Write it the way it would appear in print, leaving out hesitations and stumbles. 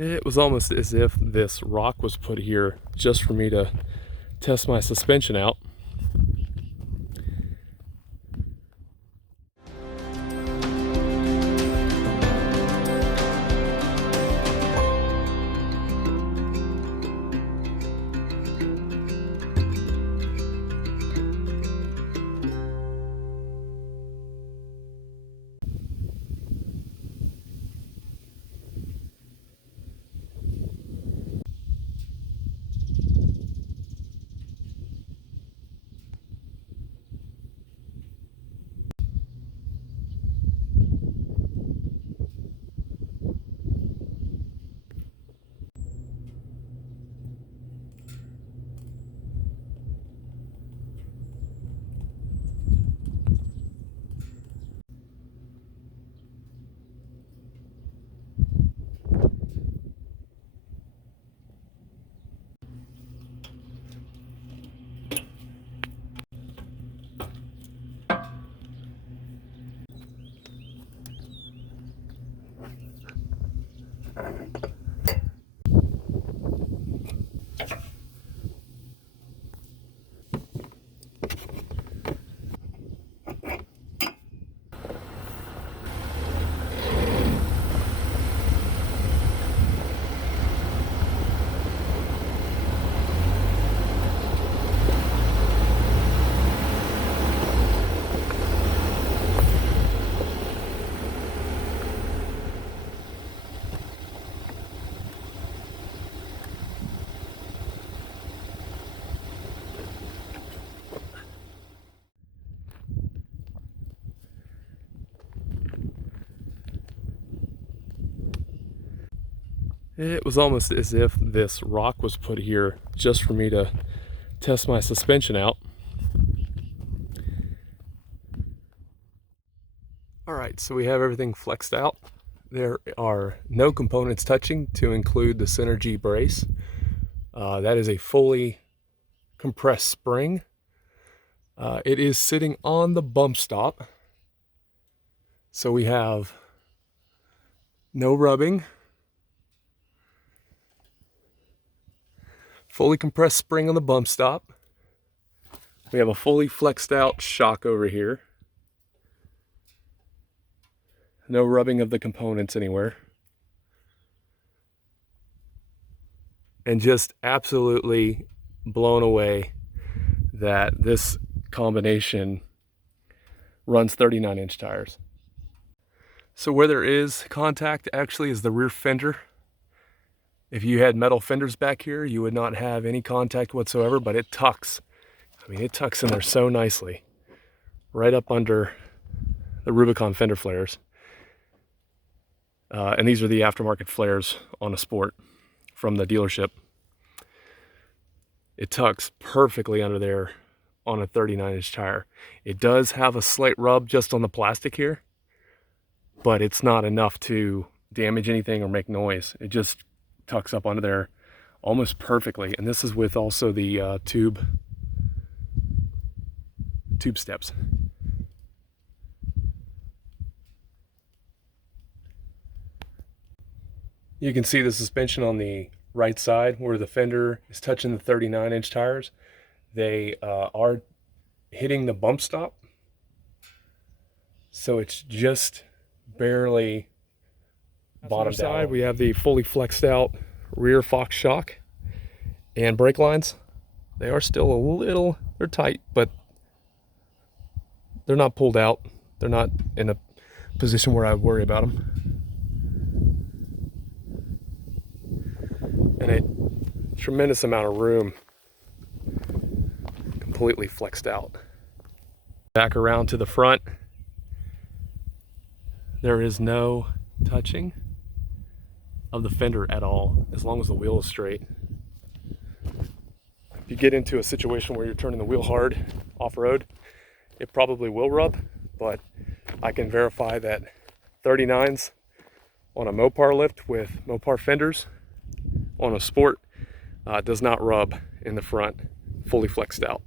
It was almost as if this rock was put here just for me to test my suspension out. It was almost as if this rock was put here just for me to test my suspension out. All right, so we have everything flexed out. There are no components touching to include the Synergy brace. That is a fully compressed spring. It is sitting on the bump stop. So we have no rubbing. Fully compressed spring on the bump stop. We have a fully flexed out shock over here. No rubbing of the components anywhere. And just absolutely blown away that this combination runs 39-inch tires. So where there is contact actually is the rear fender. If you had metal fenders back here, you would not have any contact whatsoever, but it tucks. I mean, it tucks in there so nicely. Right up under the Rubicon fender flares. And these are the aftermarket flares on a Sport from the dealership. It tucks perfectly under there on a 39-inch tire. It does have a slight rub just on the plastic here, but it's not enough to damage anything or make noise. It just tucks up under there almost perfectly. And this is with also the tube steps. You can see the suspension on the right side where the fender is touching the 39-inch tires. They are hitting the bump stop, so it's just barely bottomed out. We have the fully flexed out rear Fox shock and brake lines. They are still a little, they're tight, but they're not pulled out. They're not in a position where I worry about them. And a tremendous amount of room, completely flexed out. Back around to the front, there is no touching of the fender at all, as long as the wheel is straight. If you get into a situation where you're turning the wheel hard off-road, it probably will rub, but I can verify that 39s on a Mopar lift with Mopar fenders on a Sport does not rub in the front, fully flexed out.